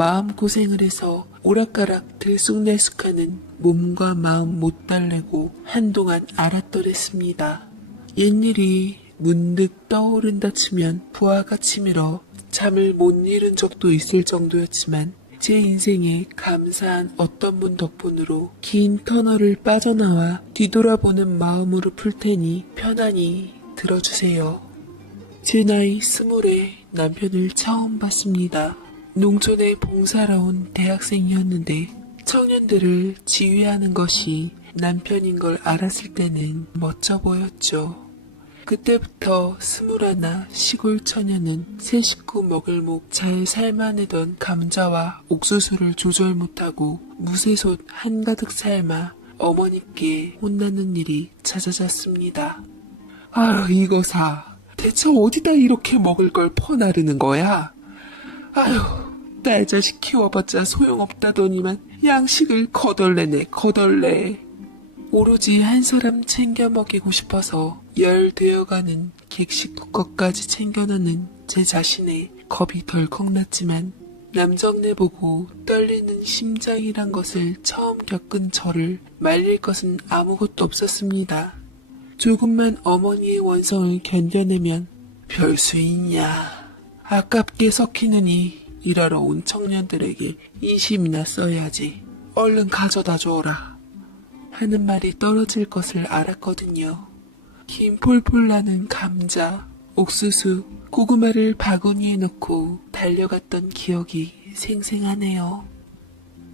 마음고생을 해서 오락가락 들쑥날쑥하는 몸과 마음 못 달래고 한동안 알았더랬습니다. 옛일이 문득 떠오른다 치면 부하가 치밀어 잠을 못 이룬 적도 있을 정도였지만 제 인생에 감사한 어떤 분 덕분으로 긴 터널을 빠져나와 뒤돌아보는 마음으로 풀 테니 편안히 들어주세요. 제 나이 20에 남편을 처음 봤습니다. 농촌에 봉사하러 온 대학생이었는데 청년들을 지휘하는 것이 남편인 걸 알았을 때는 멋져 보였죠. 그때부터 21 시골 처녀는 세 식구 먹을 목 잘 삶아내던 감자와 옥수수를 조절 못하고 무쇠솥 한가득 삶아 어머니께 혼나는 일이 잦아졌습니다. 아유, 이거사. 대체 어디다 이렇게 먹을 걸 퍼나르는 거야? 아유, 딸 자식 키워봤자 소용없다더니만 양식을 거덜내네, 거덜내. 오로지 한 사람 챙겨 먹이고 싶어서 열 되어가는 객식 것까지 챙겨나는 제 자신에 겁이 덜컥 났지만 남정네 보고 떨리는 심장이란 것을 처음 겪은 저를 말릴 것은 아무것도 없었습니다. 조금만 어머니의 원성을 견뎌내면 별 수 있냐. 아깝게 섞이느니 일하러 온 청년들에게 인심이나 써야지. 얼른 가져다 줘라. 하는 말이 떨어질 것을 알았거든요. 김 폴폴 나는 감자, 옥수수, 고구마를 바구니에 넣고 달려갔던 기억이 생생하네요.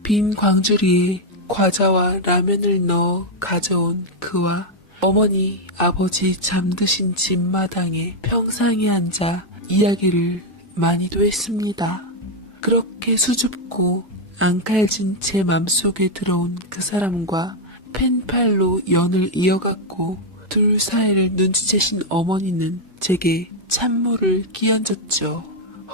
빈 광주리에 과자와 라면을 넣어 가져온 그와 어머니, 아버지 잠드신 집마당에 평상에 앉아 이야기를 많이도 했습니다. 그렇게 수줍고 앙칼진 제 맘속에 들어온 그 사람과 펜팔로 연을 이어갔고 둘 사이를 눈치채신 어머니는 제게 찬물을 끼얹었죠.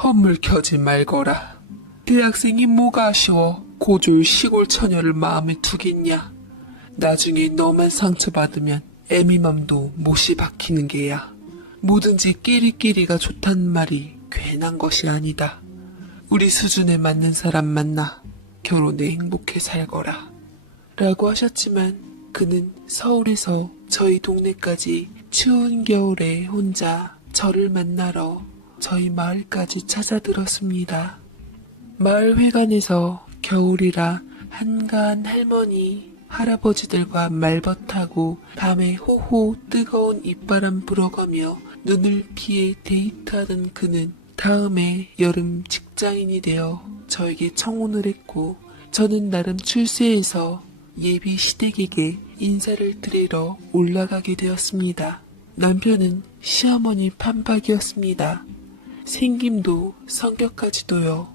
헛물 켜지 말거라. 대학생이 뭐가 아쉬워 고졸 시골 처녀를 마음에 두겠냐. 나중에 너만 상처받으면 애미맘도 못이 박히는 게야. 뭐든지 끼리끼리가 좋다는 말이 괜한 것이 아니다. 우리 수준에 맞는 사람 만나 결혼해 행복해 살거라. 라고 하셨지만 그는 서울에서 저희 동네까지 추운 겨울에 혼자 저를 만나러 저희 마을까지 찾아들었습니다. 마을 회관에서 겨울이라 한가한 할머니, 할아버지들과 말벗하고 밤에 호호 뜨거운 입바람 불어가며 눈을 피해 데이트하던 그는 다음해 여름 직장인이 되어 저에게 청혼을 했고 저는 나름 출세해서 예비 시댁에게 인사를 드리러 올라가게 되었습니다. 남편은 시어머니 판박이었습니다. 생김도 성격까지도요.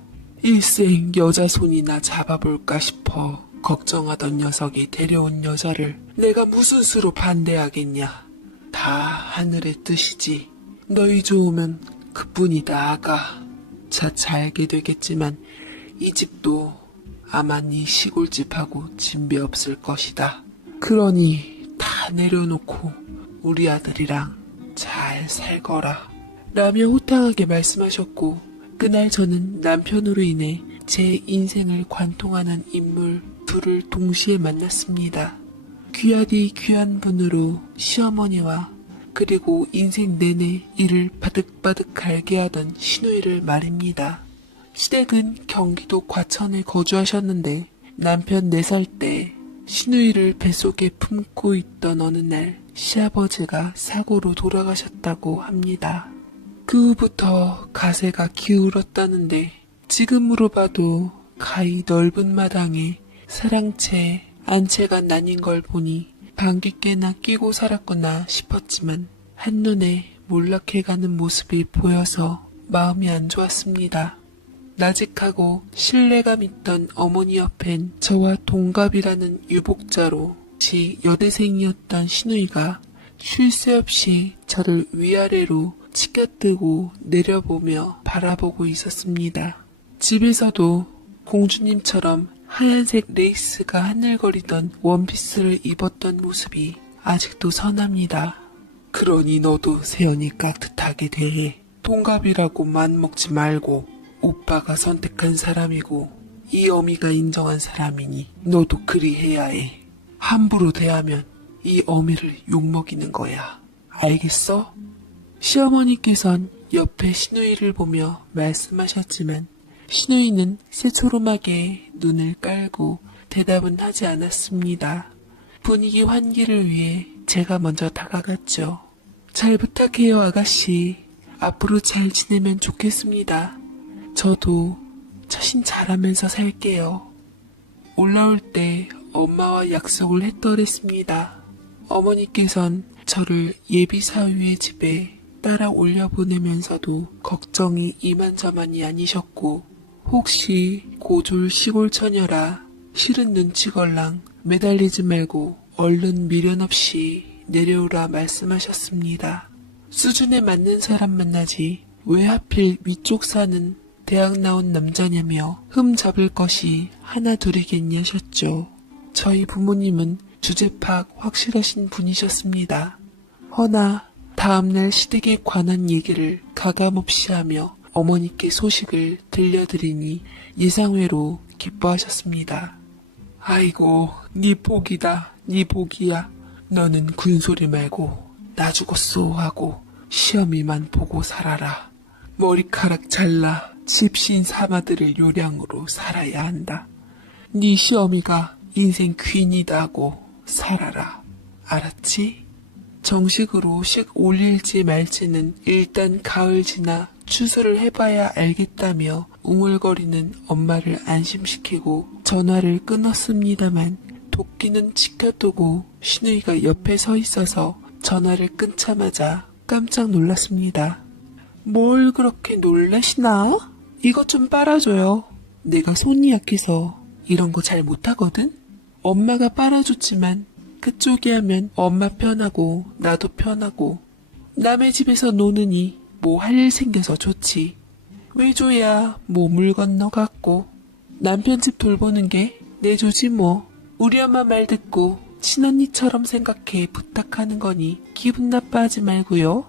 일생 여자 손이나 잡아볼까 싶어 걱정하던 녀석이 데려온 여자를 내가 무슨 수로 반대하겠냐. 다 하늘의 뜻이지. 너희 좋으면 그뿐이다 아가. 차차 알게 되겠지만 이 집도 아마 네 시골집하고 진배 없을 것이다. 그러니 다 내려놓고 우리 아들이랑 잘 살거라. 라며 호탕하게 말씀하셨고 그날 저는 남편으로 인해 제 인생을 관통하는 인물 둘을 동시에 만났습니다. 귀하디 귀한 분으로 시어머니와 그리고 인생 내내 이를 바득바득 갈게 하던 시누이를 말입니다. 시댁은 경기도 과천에 거주하셨는데 남편 4살 때 시누이를 뱃속에 품고 있던 어느 날 시아버지가 사고로 돌아가셨다고 합니다. 그 후부터 가세가 기울었다는데 지금으로 봐도 가히 넓은 마당에 사랑채, 안채가 나뉜 걸 보니 방귀 꽤나 끼고 살았구나 싶었지만 한눈에 몰락해가는 모습이 보여서 마음이 안 좋았습니다. 나직하고 신뢰감 있던 어머니 옆엔 저와 동갑이라는 유복자로 지 여대생이었던 시누이가 쉴 새 없이 저를 위아래로 치켜뜨고 내려보며 바라보고 있었습니다. 집에서도 공주님처럼 하얀색 레이스가 하늘거리던 원피스를 입었던 모습이 아직도 선합니다. 그러니 너도 세연이 깍듯하게 대해 동갑이라고 맘먹지 말고 오빠가 선택한 사람이고 이 어미가 인정한 사람이니 너도 그리 해야 해. 함부로 대하면 이 어미를 욕먹이는 거야. 알겠어? 시어머니께선 옆에 신우이를 보며 말씀하셨지만 신우이는 새초롬하게 눈을 깔고 대답은 하지 않았습니다. 분위기 환기를 위해 제가 먼저 다가갔죠. 잘 부탁해요, 아가씨. 앞으로 잘 지내면 좋겠습니다. 저도 처신 잘하면서 살게요. 올라올 때 엄마와 약속을 했더랬습니다. 어머니께선 저를 예비사위의 집에 따라 올려보내면서도 걱정이 이만저만이 아니셨고 혹시 고졸 시골 처녀라 싫은 눈치걸랑 매달리지 말고 얼른 미련 없이 내려오라 말씀하셨습니다. 수준에 맞는 사람 만나지 왜 하필 위쪽 사는 대학 나온 남자냐며 흠 잡을 것이 하나 둘이겠냐셨죠. 저희 부모님은 주제 파악 확실하신 분이셨습니다. 허나 다음날 시댁에 관한 얘기를 가감없이 하며 어머니께 소식을 들려드리니 예상외로 기뻐하셨습니다. 아이고, 네 복이다, 네 복이야. 너는 군소리 말고 나 죽었소 하고 시어미만 보고 살아라. 머리카락 잘라 집신 사마들을 요량으로 살아야 한다. 네 시어미가 인생 퀸이다 하고 살아라. 알았지? 정식으로 식 올릴지 말지는 일단 가을 지나 추수를 해봐야 알겠다며 웅얼거리는 엄마를 안심시키고 전화를 끊었습니다만 도끼는 지켜두고 신우이가 옆에 서 있어서 전화를 끊자마자 깜짝 놀랐습니다. 뭘 그렇게 놀라시나? 이것 좀 빨아줘요. 내가 손이 약해서 이런 거 잘 못하거든? 엄마가 빨아줬지만 그쪽이 하면 엄마 편하고 나도 편하고 남의 집에서 노느니 뭐 할 일 생겨서 좋지. 외조야 뭐 물 건너갔고 남편 집 돌보는 게 내 조지 뭐. 우리 엄마 말 듣고 친언니처럼 생각해 부탁하는 거니 기분 나빠하지 말고요.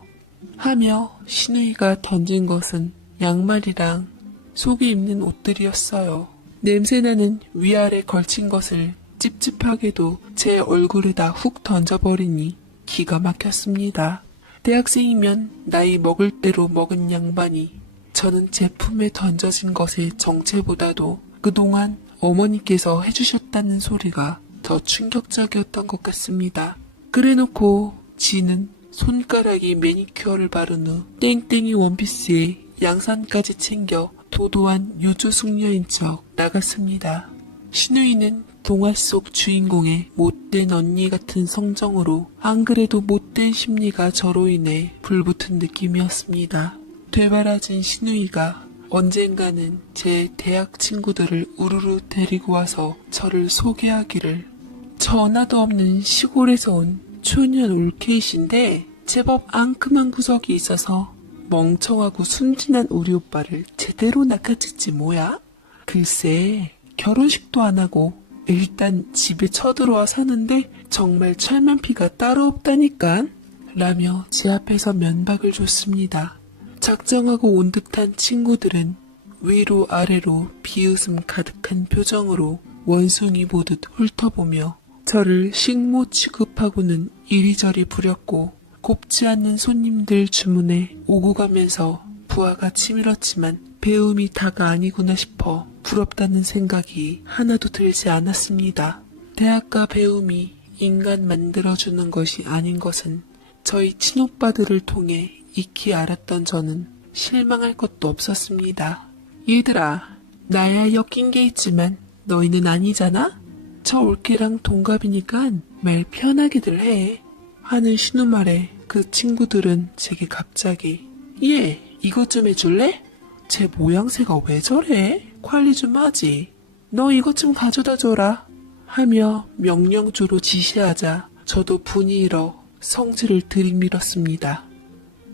하며 신우이가 던진 것은 양말이랑 속에 입는 옷들이었어요. 냄새나는 위아래 걸친 것을 찝찝하게도 제 얼굴에다 훅 던져버리니 기가 막혔습니다. 대학생이면 나이 먹을 대로 먹은 양반이 저는 제품에 던져진 것의 정체보다도 그동안 어머니께서 해주셨다는 소리가 더 충격적이었던 것 같습니다. 그래놓고 지는 손가락에 매니큐어를 바른 후 땡땡이 원피스에 양산까지 챙겨 도도한 유주숙녀인 척 나갔습니다. 신우이는 동화 속 주인공의 못된 언니 같은 성정으로 안 그래도 못된 심리가 저로 인해 불붙은 느낌이었습니다. 되바라진 신우이가 언젠가는 제 대학 친구들을 우르르 데리고 와서 저를 소개하기를. 전화도 없는 시골에서 온 초년 올케이신데 제법 앙큼한 구석이 있어서 멍청하고 순진한 우리 오빠를 제대로 낚아챘지 뭐야? 글쎄 결혼식도 안 하고 일단 집에 쳐들어와 사는데 정말 철면피가 따로 없다니까? 라며 제 앞에서 면박을 줬습니다. 작정하고 온 듯한 친구들은 위로 아래로 비웃음 가득한 표정으로 원숭이 보듯 훑어보며 저를 식모 취급하고는 이리저리 부렸고 곱지 않는 손님들 주문에 오고 가면서 부하가 치밀었지만 배움이 다가 아니구나 싶어 부럽다는 생각이 하나도 들지 않았습니다. 대학가 배움이 인간 만들어주는 것이 아닌 것은 저희 친오빠들을 통해 익히 알았던 저는 실망할 것도 없었습니다. 얘들아, 나야 엮인 게 있지만 너희는 아니잖아? 저 올케랑 동갑이니까 말 편하게들 해. 하는 신우말에 그 친구들은 제게 갑자기 얘, 이것 좀 해줄래? 제 모양새가 왜 저래? 관리 좀 하지. 너 이것 좀 가져다 줘라. 하며 명령조로 지시하자 저도 분이 일어 성질을 들이밀었습니다.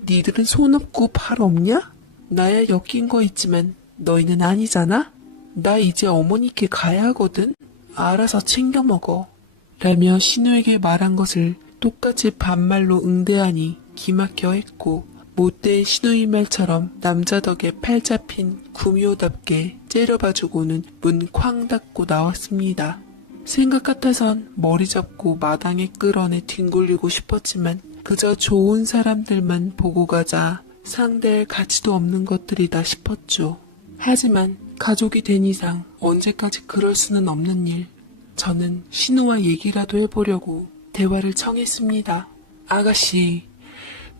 니들은 손 없고 발 없냐? 나야 엮인 거 있지만 너희는 아니잖아? 나 이제 어머니께 가야 하거든? 알아서 챙겨 먹어. 라며 신우에게 말한 것을 똑같이 반말로 응대하니 기막혀 했고 못된 신우이 말처럼 남자 덕에 팔 잡힌 구미호답게 째려봐주고는 문 쾅 닫고 나왔습니다. 생각 같아선 머리 잡고 마당에 끌어내 뒹굴리고 싶었지만 그저 좋은 사람들만 보고 가자 상대할 가치도 없는 것들이다 싶었죠. 하지만 가족이 된 이상 언제까지 그럴 수는 없는 일. 저는 신우와 얘기라도 해보려고 대화를 청했습니다. 아가씨,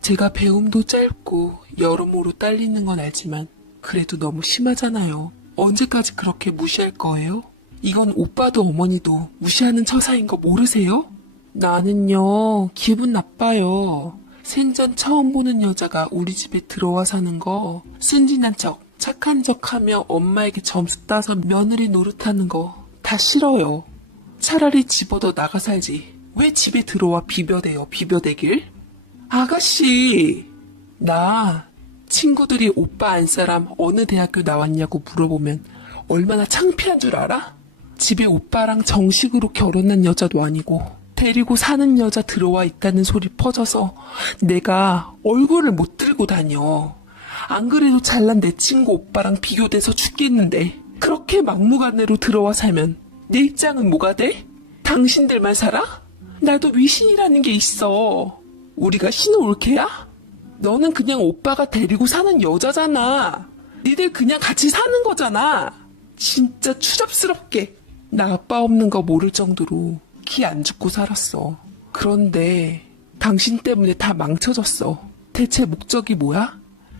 제가 배움도 짧고 여러모로 딸리는 건 알지만 그래도 너무 심하잖아요. 언제까지 그렇게 무시할 거예요? 이건 오빠도 어머니도 무시하는 처사인 거 모르세요? 나는요, 기분 나빠요. 생전 처음 보는 여자가 우리 집에 들어와 사는 거 순진한 척, 착한 척 하며 엄마에게 점수 따서 며느리 노릇하는 거 다 싫어요. 차라리 집어더 나가 살지. 왜 집에 들어와 비벼대요, 비벼대길? 아가씨, 나 친구들이 오빠 안 사람 어느 대학교 나왔냐고 물어보면 얼마나 창피한 줄 알아? 집에 오빠랑 정식으로 결혼한 여자도 아니고 데리고 사는 여자 들어와 있다는 소리 퍼져서 내가 얼굴을 못 들고 다녀. 안 그래도 잘난 내 친구 오빠랑 비교돼서 죽겠는데 그렇게 막무가내로 들어와 살면 내 입장은 뭐가 돼? 당신들만 살아? 나도 위신이라는 게 있어. 우리가 신우 올케야? 너는 그냥 오빠가 데리고 사는 여자잖아. 니들 그냥 같이 사는 거잖아. 진짜 추잡스럽게. 나 아빠 없는 거 모를 정도로 키 안 죽고 살았어. 그런데 당신 때문에 다 망쳐졌어. 대체 목적이 뭐야?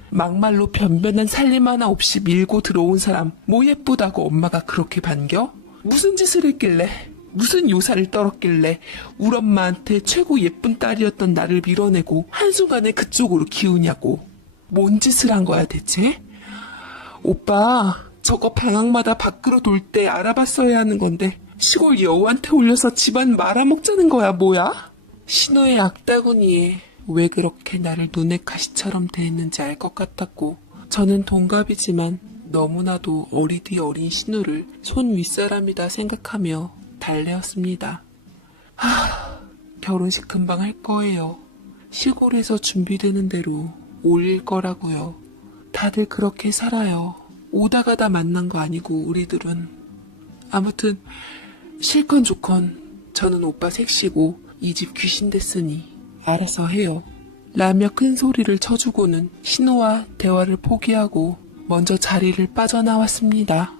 막말로 변변한 살림 하나 없이 밀고 들어온 사람 뭐 예쁘다고 엄마가 그렇게 반겨? 무슨 짓을 했길래? 무슨 요사를 떨었길래 우리 엄마한테 최고 예쁜 딸이었던 나를 밀어내고 한순간에 그쪽으로 기우냐고. 뭔 짓을 한 거야 대체? 오빠, 저거 방학마다 밖으로 돌 때 알아봤어야 하는 건데 시골 여우한테 올려서 집안 말아먹자는 거야 뭐야? 신우의 악다구니에 왜 그렇게 나를 눈의 가시처럼 대했는지 알 것 같았고 저는 동갑이지만 너무나도 어리디 어린 신우를 손 윗사람이다 생각하며 달래었습니다. 결혼식 금방 할 거예요. 시골에서 준비되는 대로 올릴 거라고요. 다들 그렇게 살아요. 오다 가다 만난 거 아니고 우리들은. 아무튼 싫건 좋건 저는 오빠 색시고 이 집 귀신 됐으니 알아서 해요. 라며 큰 소리를 쳐주고는 신우와 대화를 포기하고 먼저 자리를 빠져나왔습니다.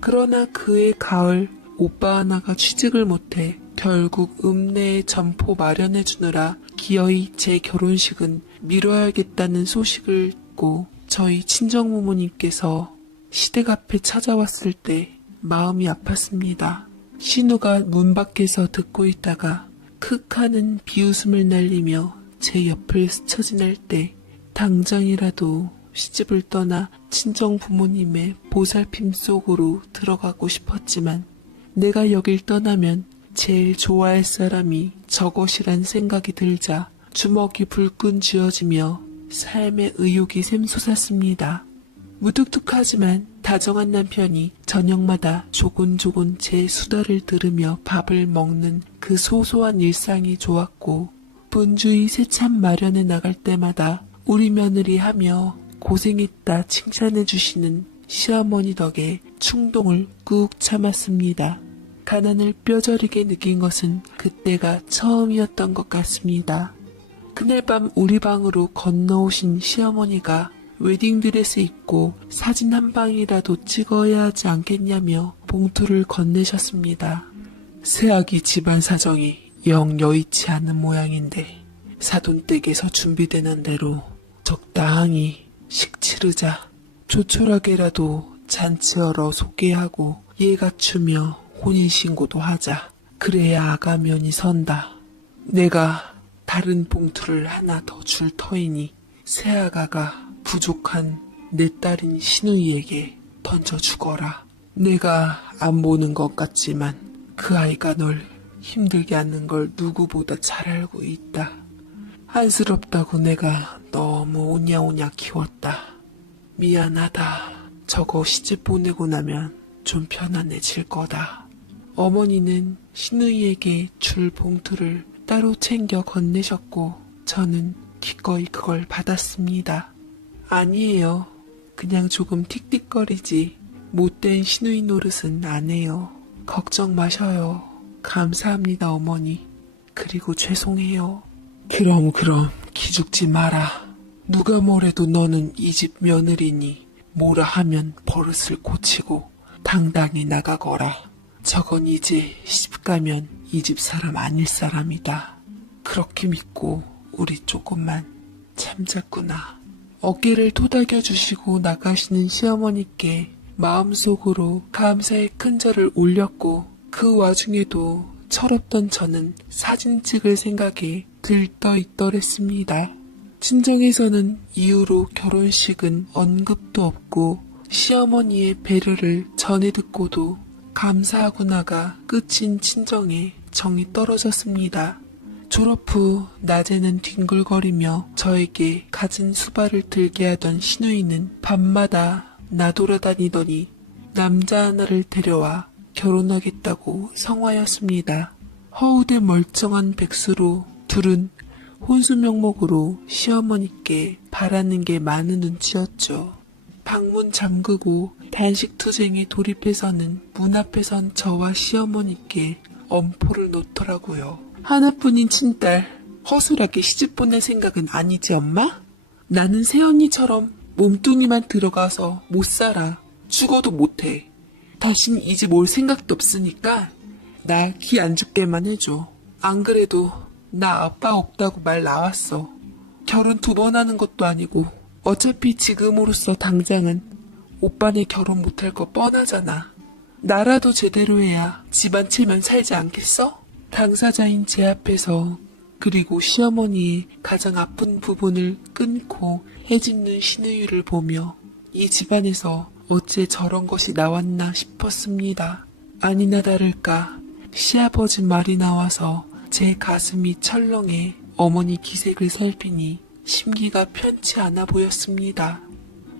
그러나 그해 가을 오빠 하나가 취직을 못해 결국 읍내에 점포 마련해주느라 기어이 제 결혼식은 미뤄야겠다는 소식을 듣고 저희 친정부모님께서 시댁 앞에 찾아왔을 때 마음이 아팠습니다. 신우가 문 밖에서 듣고 있다가 크 하는 비웃음을 날리며 제 옆을 스쳐 지날 때 당장이라도 시집을 떠나 친정 부모님의 보살핌 속으로 들어가고 싶었지만 내가 여길 떠나면 제일 좋아할 사람이 저것이란 생각이 들자 주먹이 불끈 쥐어지며 삶의 의욕이 샘솟았습니다. 무뚝뚝하지만 다정한 남편이 저녁마다 조곤조곤 제 수다를 들으며 밥을 먹는 그 소소한 일상이 좋았고 분주히 새참 마련해 나갈 때마다 우리 며느리 하며 고생했다 칭찬해 주시는 시어머니 덕에 충동을 꾹 참았습니다. 가난을 뼈저리게 느낀 것은 그때가 처음이었던 것 같습니다. 그날 밤 우리 방으로 건너오신 시어머니가 웨딩드레스 입고 사진 한 방이라도 찍어야 하지 않겠냐며 봉투를 건네셨습니다. 새아기 집안 사정이 영 여의치 않은 모양인데 사돈댁에서 준비되는 대로 적당히 식치르자. 조촐하게라도 잔치하러 소개하고 예 갖추며 혼인신고도 하자. 그래야 아가면이 선다. 내가 다른 봉투를 하나 더 줄 터이니 새아가가 부족한 내 딸인 신우이에게 던져주거라. 내가 안 보는 것 같지만 그 아이가 널 힘들게 하는 걸 누구보다 잘 알고 있다. 안쓰럽다고 내가 너무 오냐오냐 키웠다. 미안하다. 저거 시집 보내고 나면 좀 편안해질 거다. 어머니는 신우이에게 줄 봉투를 따로 챙겨 건네셨고 저는 기꺼이 그걸 받았습니다. 아니에요. 그냥 조금 틱틱거리지. 못된 시누이 노릇은 안 해요. 걱정 마셔요. 감사합니다, 어머니. 그리고 죄송해요. 그럼 기죽지 마라. 누가 뭐래도 너는 이 집 며느리니 뭐라 하면 버릇을 고치고 당당히 나가거라. 저건 이제 시집가면 이 집 사람 아닐 사람이다. 그렇게 믿고 우리 조금만 참자꾸나. 어깨를 토닥여주시고 나가시는 시어머니께 마음속으로 감사의 큰절을 올렸고 그 와중에도 철없던 저는 사진 찍을 생각에 들떠있더랬습니다. 친정에서는 이후로 결혼식은 언급도 없고 시어머니의 배려를 전해 듣고도 감사하구나가 끝인 친정에 정이 떨어졌습니다. 졸업 후 낮에는 뒹굴거리며 저에게 갖은 수발을 들게 하던 시누이는 밤마다 나돌아다니더니 남자 하나를 데려와 결혼하겠다고 성화였습니다. 허우대 멀쩡한 백수로 둘은 혼수 명목으로 시어머니께 바라는 게 많은 눈치였죠. 방문 잠그고 단식 투쟁에 돌입해서는 문 앞에 선 저와 시어머니께 엄포를 놓더라고요. 하나뿐인 친딸, 허술하게 시집 보낼 생각은 아니지 엄마? 나는 새언니처럼 몸뚱이만 들어가서 못 살아. 죽어도 못해. 다신 이 집 올 생각도 없으니까 나 기 안 죽게만 해줘. 안 그래도 나 아빠 없다고 말 나왔어. 결혼 2번 하는 것도 아니고 어차피 지금으로서 당장은 오빠네 결혼 못할 거 뻔하잖아. 나라도 제대로 해야 집안 치면 살지 않겠어? 당사자인 제 앞에서 그리고 시어머니의 가장 아픈 부분을 끊고 해집는 시누이를 보며 이 집안에서 어째 저런 것이 나왔나 싶었습니다. 아니나 다를까 시아버지 말이 나와서 제 가슴이 철렁해 어머니 기색을 살피니 심기가 편치 않아 보였습니다.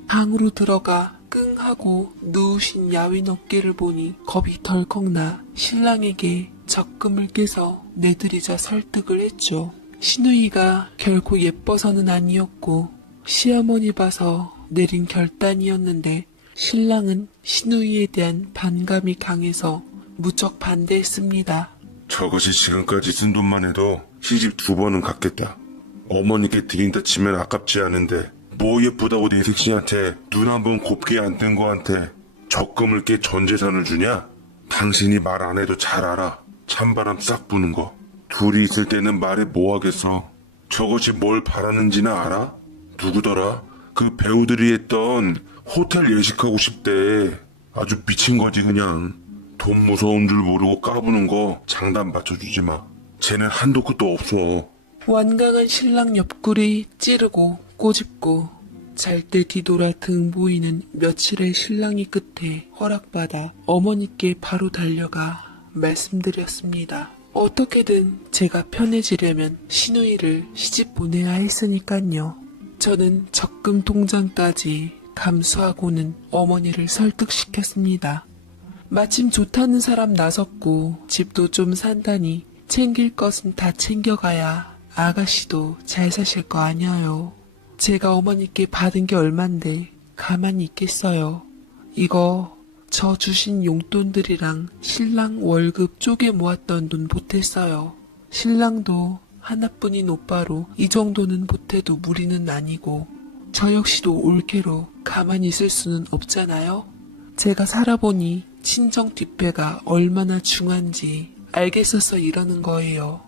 방으로 들어가 끙 하고 누우신 야윈 어깨를 보니 겁이 덜컥 나 신랑에게 적금을 깨서 내드리자 설득을 했죠. 시누이가 결코 예뻐서는 아니었고 시어머니 봐서 내린 결단이었는데 신랑은 시누이에 대한 반감이 강해서 무척 반대했습니다. 저것이 지금까지 쓴 돈만 해도 시집 2번은 갔겠다. 어머니께 드린다 치면 아깝지 않은데 뭐 예쁘다고 내 색시한테 눈 한 번 곱게 안 뜬 거한테 적금을 깨 전 재산을 주냐? 당신이 말 안 해도 잘 알아. 찬바람 싹 부는 거. 둘이 있을 때는 말해 뭐 하겠어. 저것이 뭘 바라는지는 알아? 누구더라? 그 배우들이 했던 호텔 예식하고 싶대. 아주 미친 거지 그냥. 돈 무서운 줄 모르고 까부는 거 장단 맞춰주지 마. 쟤는 한도 끝도 없어. 완강한 신랑 옆구리 찌르고 꼬집고 잘 때 뒤돌아 등 보이는 며칠의 신랑이 끝에 허락받아 어머니께 바로 달려가 말씀드렸습니다. 어떻게든 제가 편해지려면 시누이를 시집 보내야 했으니깐요. 저는 적금 통장까지 감수하고는 어머니를 설득시켰습니다. 마침 좋다는 사람 나섰고 집도 좀 산다니 챙길 것은 다 챙겨가야 아가씨도 잘 사실 거 아냐요. 제가 어머니께 받은 게 얼만데 가만히 있겠어요. 이거 저 주신 용돈들이랑 신랑 월급 쪼개 모았던 돈 보탰어요. 신랑도 하나뿐인 오빠로 이 정도는 보태도 무리는 아니고 저 역시도 올케로 가만히 있을 수는 없잖아요. 제가 살아보니 친정 뒷배가 얼마나 중한지 알겠어서 이러는 거예요.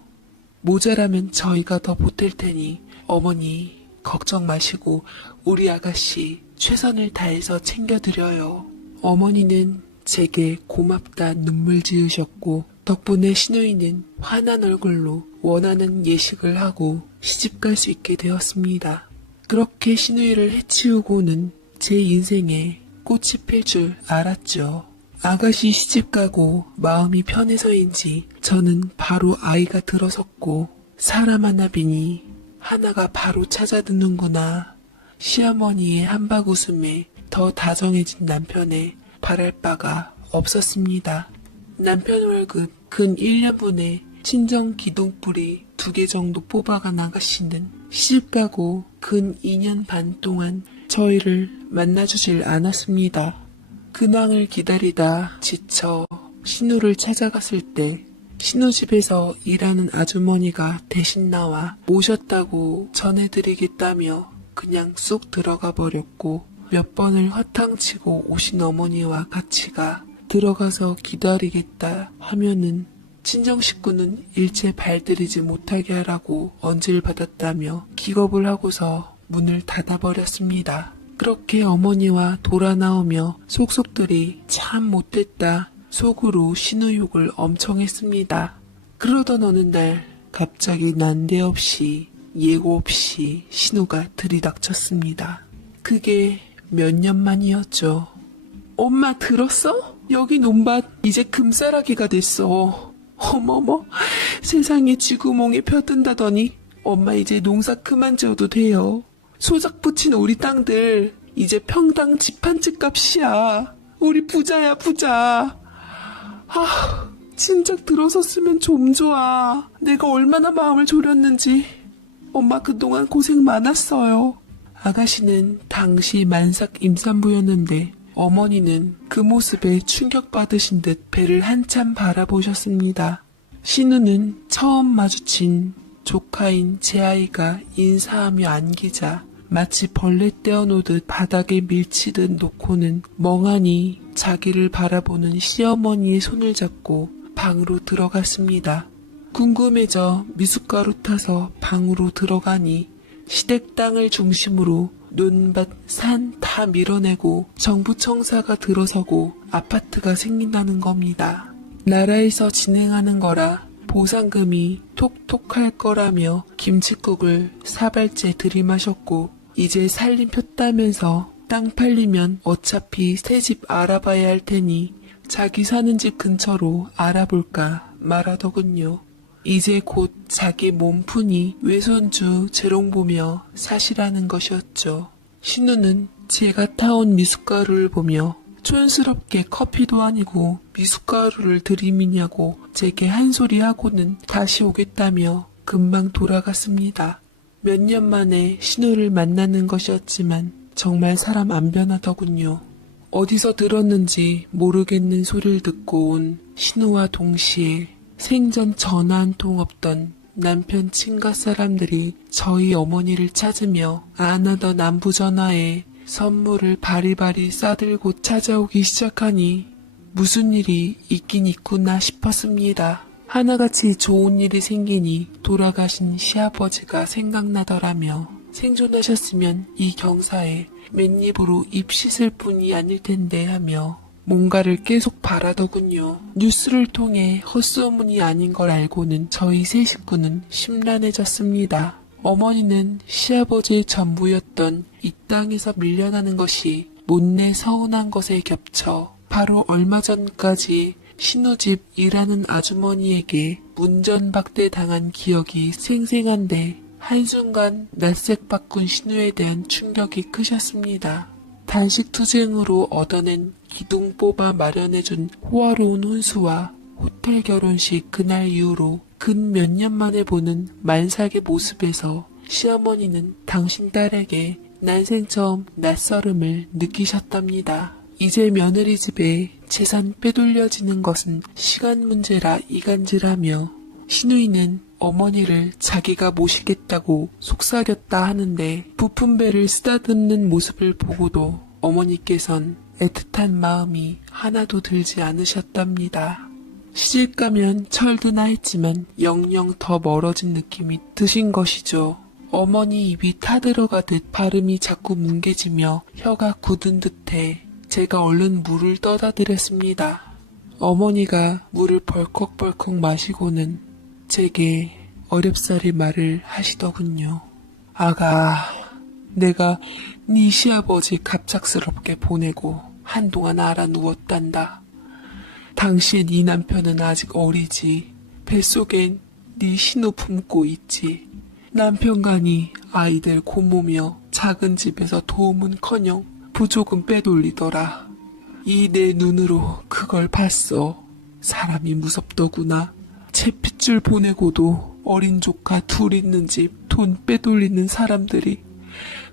모자라면 저희가 더 보탤 테니 어머니 걱정 마시고 우리 아가씨 최선을 다해서 챙겨드려요. 어머니는 제게 고맙다 눈물 지으셨고 덕분에 시누이는 환한 얼굴로 원하는 예식을 하고 시집갈 수 있게 되었습니다. 그렇게 시누이를 해치우고는 제 인생에 꽃이 필 줄 알았죠. 아가씨 시집가고 마음이 편해서인지 저는 바로 아이가 들어섰고 사람 하나 비니 하나가 바로 찾아드는구나. 시어머니의 한박 웃음에 더 다정해진 남편에 바랄 바가 없었습니다. 남편 월급 근 1년분에 친정 기둥뿌리 2개 정도 뽑아간 아가씨는 시집가고 근 2년 반 동안 저희를 만나주질 않았습니다. 근황을 기다리다 지쳐 신우를 찾아갔을 때 신우 집에서 일하는 아주머니가 대신 나와 모셨다고 전해드리겠다며 그냥 쑥 들어가 버렸고, 몇 번을 화탕치고 오신 어머니와 같이 가 들어가서 기다리겠다 하면은 친정 식구는 일체 발들이지 못하게 하라고 언질 받았다며 기겁을 하고서 문을 닫아버렸습니다. 그렇게 어머니와 돌아 나오며 속속들이 참 못됐다 속으로 신우욕을 엄청 했습니다. 그러던 어느 날 갑자기 난데없이 예고 없이 신우가 들이닥쳤습니다. 그게 몇 년 만이었죠. 엄마 들었어? 여기 논밭 이제 금싸라기가 됐어. 어머머, 세상에 쥐구멍에 펴든다더니 엄마 이제 농사 그만 지어도 돼요. 소작 붙인 우리 땅들 이제 평당 집 한 채 값이야. 우리 부자야 부자. 아, 진작 들어섰으면 좀 좋아. 내가 얼마나 마음을 졸였는지. 엄마 그동안 고생 많았어요. 아가씨는 당시 만삭 임산부였는데 어머니는 그 모습에 충격받으신 듯 배를 한참 바라보셨습니다. 신우는 처음 마주친 조카인 제 아이가 인사하며 안기자 마치 벌레 떼어놓듯 바닥에 밀치듯 놓고는 멍하니 자기를 바라보는 시어머니의 손을 잡고 방으로 들어갔습니다. 궁금해져 미숫가루 타서 방으로 들어가니 시댁 땅을 중심으로 논밭, 산 다 밀어내고 정부 청사가 들어서고 아파트가 생긴다는 겁니다. 나라에서 진행하는 거라 보상금이 톡톡할 거라며 김칫국을 사발째 들이마셨고, 이제 살림 폈다면서 땅 팔리면 어차피 새 집 알아봐야 할 테니 자기 사는 집 근처로 알아볼까 말하더군요. 이제 곧 자기 몸푼이 외손주 재롱 보며 사시라는 것이었죠. 신우는 제가 타온 미숫가루를 보며 촌스럽게 커피도 아니고 미숫가루를 들이미냐고 제게 한 소리 하고는 다시 오겠다며 금방 돌아갔습니다. 몇 년 만에 신우를 만나는 것이었지만 정말 사람 안 변하더군요. 어디서 들었는지 모르겠는 소리를 듣고 온 신우와 동시에 생전 전화 한 통 없던 남편 친가 사람들이 저희 어머니를 찾으며 안 하던 안부 전화에 선물을 바리바리 싸들고 찾아오기 시작하니 무슨 일이 있긴 있구나 싶었습니다. 하나같이 좋은 일이 생기니 돌아가신 시아버지가 생각나더라며 생존하셨으면 이 경사에 맨입으로 입 씻을 뿐이 아닐 텐데 하며 뭔가를 계속 바라더군요. 뉴스를 통해 헛소문이 아닌 걸 알고는 저희 세 식구는 심란해졌습니다. 어머니는 시아버지의 전부였던 이 땅에서 밀려나는 것이 못내 서운한 것에 겹쳐 바로 얼마 전까지 신우집 일하는 아주머니에게 문전박대 당한 기억이 생생한데 한순간 낯색 바꾼 신우에 대한 충격이 크셨습니다. 단식 투쟁으로 얻어낸 기둥 뽑아 마련해준 호화로운 혼수와 호텔 결혼식 그날 이후로 근 몇 년 만에 보는 만삭의 모습에서 시어머니는 당신 딸에게 난생 처음 낯설음을 느끼셨답니다. 이제 며느리 집에 재산 빼돌려지는 것은 시간 문제라 이간질하며 신우이는 어머니를 자기가 모시겠다고 속삭였다 하는데 부푼 배를 쓰다듬는 모습을 보고도 어머니께선 애틋한 마음이 하나도 들지 않으셨답니다. 시집가면 철드나 했지만 영영 더 멀어진 느낌이 드신 것이죠. 어머니 입이 타들어가듯 발음이 자꾸 뭉개지며 혀가 굳은 듯해 제가 얼른 물을 떠다 드렸습니다. 어머니가 물을 벌컥벌컥 마시고는 제게 어렵사리 말을 하시더군요. 아가, 내가 네 시아버지 갑작스럽게 보내고 한동안 알아 누웠단다. 당신 네 남편은 아직 어리지. 뱃속엔 네 신우 품고 있지. 남편간이 아이들 고모며 작은 집에서 도움은커녕 부족은 빼돌리더라. 이 내 눈으로 그걸 봤어. 사람이 무섭더구나. 제 핏줄 보내고도 어린 조카 둘 있는 집 돈 빼돌리는 사람들이.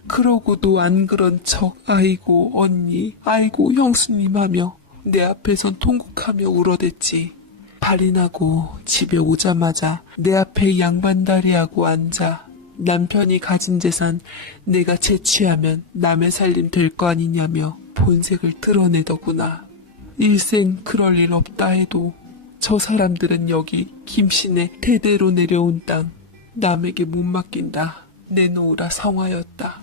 그러고도 안 그런 척 아이고 언니, 아이고 형수님 하며 내 앞에선 통곡하며 울어댔지. 발이 나고 집에 오자마자 내 앞에 양반다리하고 앉아 남편이 가진 재산 내가 채취하면 남의 살림 될 거 아니냐며 본색을 드러내더구나. 일생 그럴 일 없다 해도 저 사람들은 여기 김씨네 대대로 내려온 땅 남에게 못 맡긴다 내놓으라 성하였다.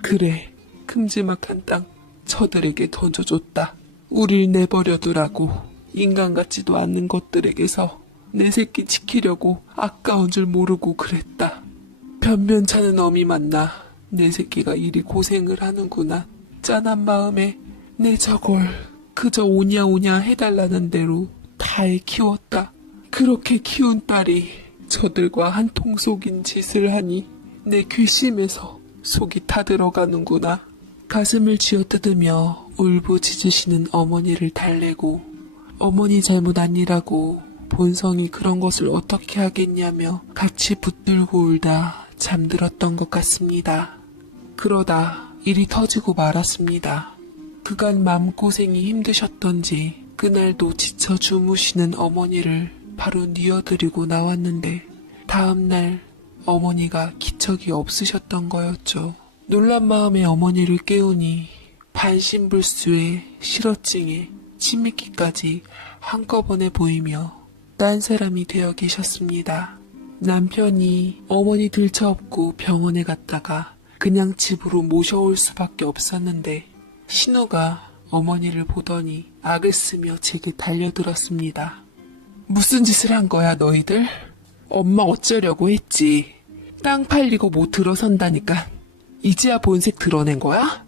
그래, 큼지막한 땅 저들에게 던져줬다. 우릴 내버려두라고. 인간 같지도 않는 것들에게서 내 새끼 지키려고 아까운 줄 모르고 그랬다. 변변찮은 어미 만나 내 새끼가 이리 고생을 하는구나. 짠한 마음에 내 저걸 그저 오냐오냐 해달라는 대로 다해 키웠다. 그렇게 키운 딸이 저들과 한통 속인 짓을 하니 내 괘씸해서 속이 타들어가는구나. 가슴을 쥐어뜯으며 울부짖으시는 어머니를 달래고 어머니 잘못 아니라고 본성이 그런 것을 어떻게 하겠냐며 같이 붙들고 울다 잠들었던 것 같습니다. 그러다 일이 터지고 말았습니다. 그간 마음고생이 힘드셨던지 그날도 지쳐 주무시는 어머니를 바로 뉘어드리고 나왔는데 다음날 어머니가 기척이 없으셨던 거였죠. 놀란 마음에 어머니를 깨우니 반신불수에 실어증에 치매기까지 한꺼번에 보이며 딴 사람이 되어 계셨습니다. 남편이 어머니 들쳐업고 병원에 갔다가 그냥 집으로 모셔올 수밖에 없었는데 신우가 어머니를 보더니 악을 쓰며 제게 달려들었습니다. 무슨 짓을 한 거야 너희들? 엄마 어쩌려고 했지. 땅 팔리고 뭐 들어선다니까. 이제야 본색 드러낸 거야?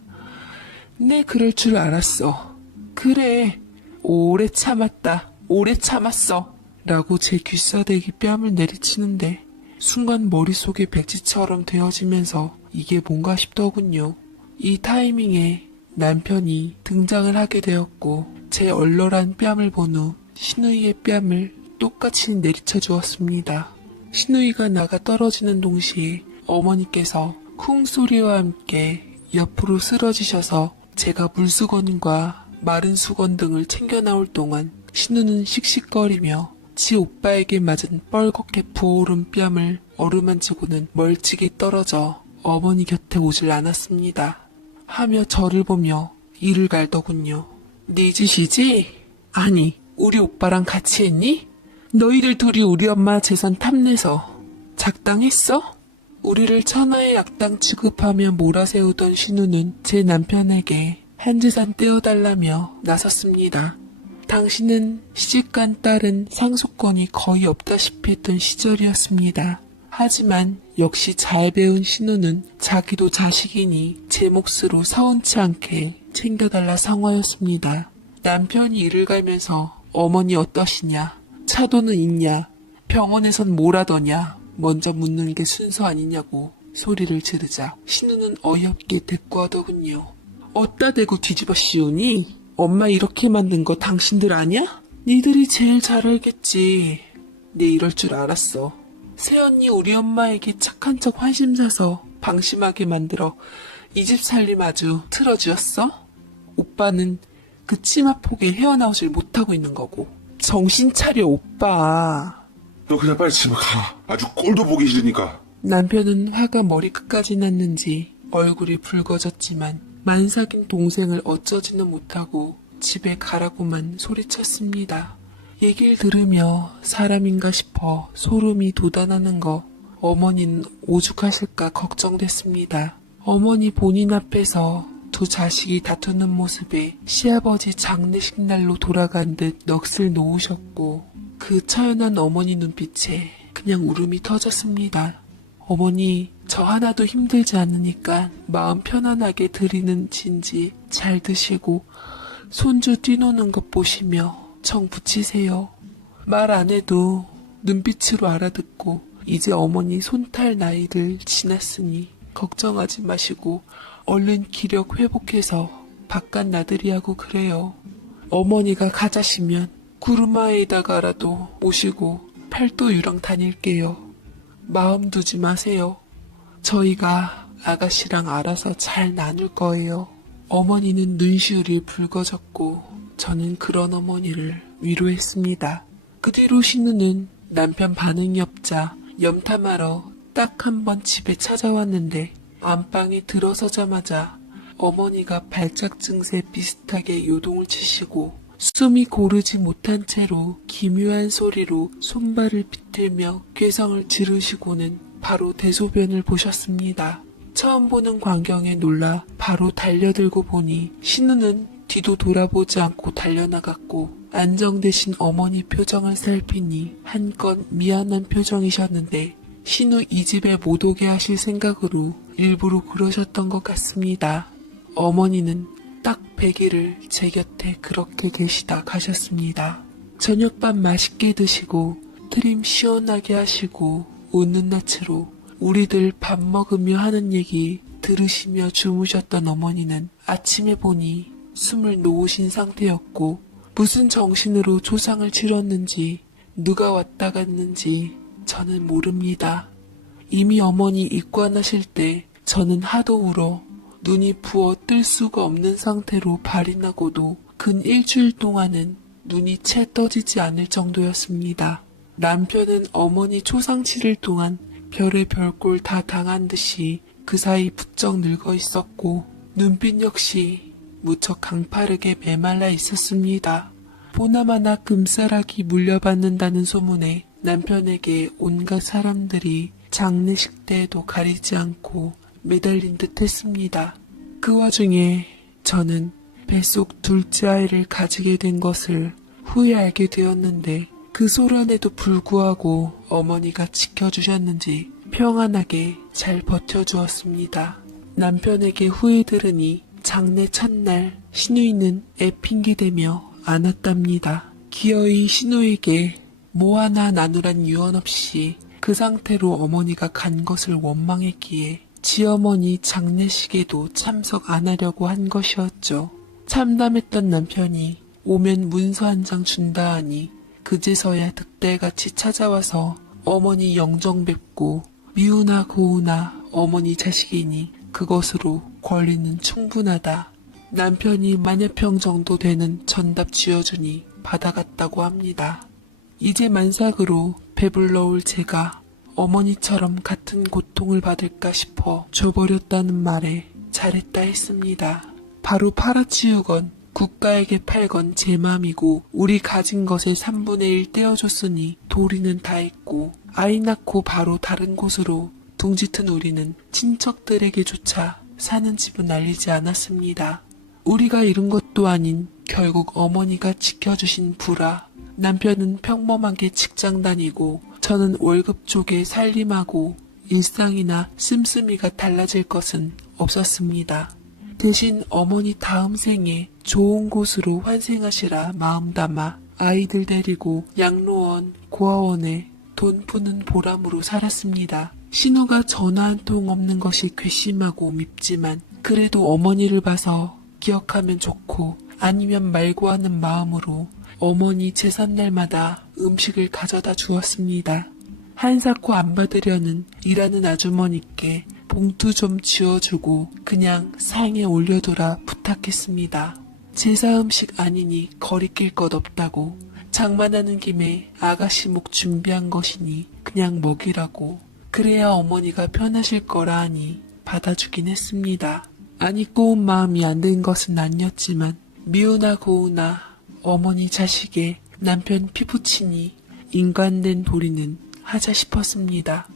네, 그럴 줄 알았어. 그래, 오래 참았다. 오래 참았어. 라고 제 귀싸대기 뺨을 내리치는데 순간 머릿속에 백지처럼 되어지면서 이게 뭔가 싶더군요. 이 타이밍에 남편이 등장을 하게 되었고 제 얼얼한 뺨을 본 후 신우이의 뺨을 똑같이 내리쳐 주었습니다. 신우이가 나가 떨어지는 동시에 어머니께서 쿵 소리와 함께 옆으로 쓰러지셔서 제가 물수건과 마른 수건 등을 챙겨 나올 동안 신우는 씩씩거리며 지 오빠에게 맞은 뻘겋게 부어오른 뺨을 어루만지고는 멀찍이 떨어져 어머니 곁에 오질 않았습니다. 하며 저를 보며 이를 갈더군요. 네 짓이지? 아니, 우리 오빠랑 같이 했니? 너희들 둘이 우리 엄마 재산 탐내서 작당했어? 우리를 천하의 악당 취급하며 몰아세우던 신우는 제 남편에게 한 재산 떼어달라며 나섰습니다. 당신은 시집간 딸은 상속권이 거의 없다시피 했던 시절이었습니다. 하지만 역시 잘 배운 신우는 자기도 자식이니 제 몫으로 서운치 않게 챙겨달라 상화였습니다. 남편이 이를 갈면서 어머니 어떠시냐? 차도는 있냐? 병원에선 뭘 하더냐? 먼저 묻는 게 순서 아니냐고 소리를 지르자 신우는 어이없게 대꾸하더군요. 어따 대고 뒤집어 씌우니? 엄마 이렇게 만든 거 당신들 아냐? 니들이 제일 잘 알겠지. 내 이럴 줄 알았어. 새언니 우리 엄마에게 착한 척 환심 사서 방심하게 만들어 이 집 살림 아주 틀어쥐었어? 오빠는 그 치마폭에 헤어나오질 못하고 있는 거고. 정신 차려 오빠. 너 그냥 빨리 집에 가. 아주 꼴도 보기 싫으니까. 남편은 화가 머리끝까지 났는지 얼굴이 붉어졌지만 만삭인 동생을 어쩌지는 못하고 집에 가라고만 소리쳤습니다. 얘기를 들으며 사람인가 싶어 소름이 돋아나는 거 어머니는 오죽하실까 걱정됐습니다. 어머니 본인 앞에서 두 자식이 다투는 모습에 시아버지 장례식 날로 돌아간 듯 넋을 놓으셨고 그 처연한 어머니 눈빛에 그냥 울음이 터졌습니다. 어머니 저 하나도 힘들지 않으니까 마음 편안하게 드리는 진지 잘 드시고 손주 뛰노는 것 보시며 정 붙이세요. 말 안 해도 눈빛으로 알아듣고 이제 어머니 손탈 나이를 지났으니 걱정하지 마시고 얼른 기력 회복해서 바깥 나들이하고 그래요. 어머니가 가자시면 구르마에다가라도 모시고 팔도 유랑 다닐게요. 마음 두지 마세요. 저희가 아가씨랑 알아서 잘 나눌 거예요. 어머니는 눈시울이 붉어졌고 저는 그런 어머니를 위로했습니다. 그 뒤로 신우는 남편 반응이 없자 염탐하러 딱 한 번 집에 찾아왔는데 안방에 들어서자마자 어머니가 발작 증세 비슷하게 요동을 치시고 숨이 고르지 못한 채로 기묘한 소리로 손발을 비틀며 괴성을 지르시고는 바로 대소변을 보셨습니다. 처음 보는 광경에 놀라 바로 달려들고 보니 신우는 뒤도 돌아보지 않고 달려나갔고 안정되신 어머니 표정을 살피니 한껏 미안한 표정이셨는데 신우 이 집에 못 오게 하실 생각으로 일부러 그러셨던 것 같습니다. 어머니는 딱 100일을 제 곁에 그렇게 계시다 가셨습니다. 저녁밥 맛있게 드시고 트림 시원하게 하시고 웃는 낯으로 우리들 밥 먹으며 하는 얘기 들으시며 주무셨던 어머니는 아침에 보니 숨을 놓으신 상태였고 무슨 정신으로 조상을 치렀는지 누가 왔다 갔는지 저는 모릅니다. 이미 어머니 입관하실 때 저는 하도 울어 눈이 부어 뜰 수가 없는 상태로 발이 나고도 근 일주일 동안은 눈이 채 떠지지 않을 정도였습니다. 남편은 어머니 초상치를 동안 별의 별꼴 다 당한 듯이 그 사이 부쩍 늙어 있었고 눈빛 역시 무척 강파르게 메말라 있었습니다. 보나마나 금싸라기 물려받는다는 소문에 남편에게 온갖 사람들이 장례식 때에도 가리지 않고 매달린 듯 했습니다. 그 와중에 저는 뱃속 둘째 아이를 가지게 된 것을 후에 알게 되었는데 그 소란에도 불구하고 어머니가 지켜주셨는지 평안하게 잘 버텨주었습니다. 남편에게 후에 들으니 장례 첫날 신우이는 애 핑계대며 안 왔답니다. 기어이 신우에게 뭐 하나 나누란 유언 없이 그 상태로 어머니가 간 것을 원망했기에 지어머니 장례식에도 참석 안 하려고 한 것이었죠. 참담했던 남편이 오면 문서 한 장 준다 하니 그제서야 득달같이 찾아와서 어머니 영정 뵙고 미우나 고우나 어머니 자식이니 그것으로 권리는 충분하다. 남편이 만여평 정도 되는 전답 쥐어주니 받아갔다고 합니다. 이제 만삭으로 배불러 올 제가 어머니처럼 같은 고통을 받을까 싶어 줘버렸다는 말에 잘했다 했습니다. 바로 팔아치우건 국가에게 팔건 제 맘이고 우리 가진 것의 3분의 1 떼어줬으니 도리는 다 했고 아이 낳고 바로 다른 곳으로 둥짓은 우리는 친척들에게조차 사는 집은 알리지 않았습니다. 우리가 잃은 것도 아닌 결국 어머니가 지켜주신 부라. 남편은 평범하게 직장 다니고 저는 월급 쪽에 살림하고 일상이나 씀씀이가 달라질 것은 없었습니다. 대신 어머니 다음 생에 좋은 곳으로 환생하시라 마음 담아 아이들 데리고 양로원, 고아원에 돈 푸는 보람으로 살았습니다. 신우가 전화 한 통 없는 것이 괘씸하고 밉지만 그래도 어머니를 봐서 기억하면 좋고 아니면 말고 하는 마음으로 어머니 제삿날마다 음식을 가져다 주었습니다. 한사코 안 받으려는 일하는 아주머니께 봉투 좀 지어주고 그냥 상에 올려두라 부탁했습니다. 제사 음식 아니니 거리낄 것 없다고 장만하는 김에 아가씨 목 준비한 것이니 그냥 먹이라고 그래야 어머니가 편하실 거라 하니 받아주긴 했습니다. 안 입고 온 마음이 안 든 것은 아니었지만 미우나 고우나 어머니 자식의 남편 피부친이 인간된 도리는 하자 싶었습니다.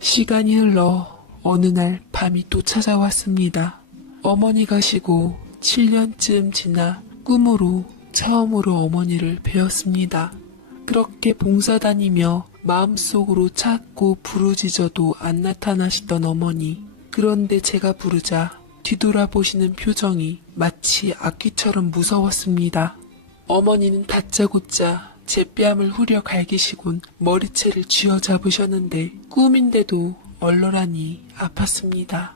시간이 흘러 어느 날 밤이 또 찾아왔습니다. 어머니 가시고 7년쯤 지나 꿈으로 처음으로 어머니를 뵈었습니다. 그렇게 봉사 다니며 마음속으로 찾고 부르짖어도 안 나타나시던 어머니. 그런데 제가 부르자 뒤돌아보시는 표정이 마치 악귀처럼 무서웠습니다. 어머니는 다짜고짜 제 뺨을 후려 갈기시곤 머리채를 쥐어잡으셨는데 꿈인데도 얼얼하니 아팠습니다.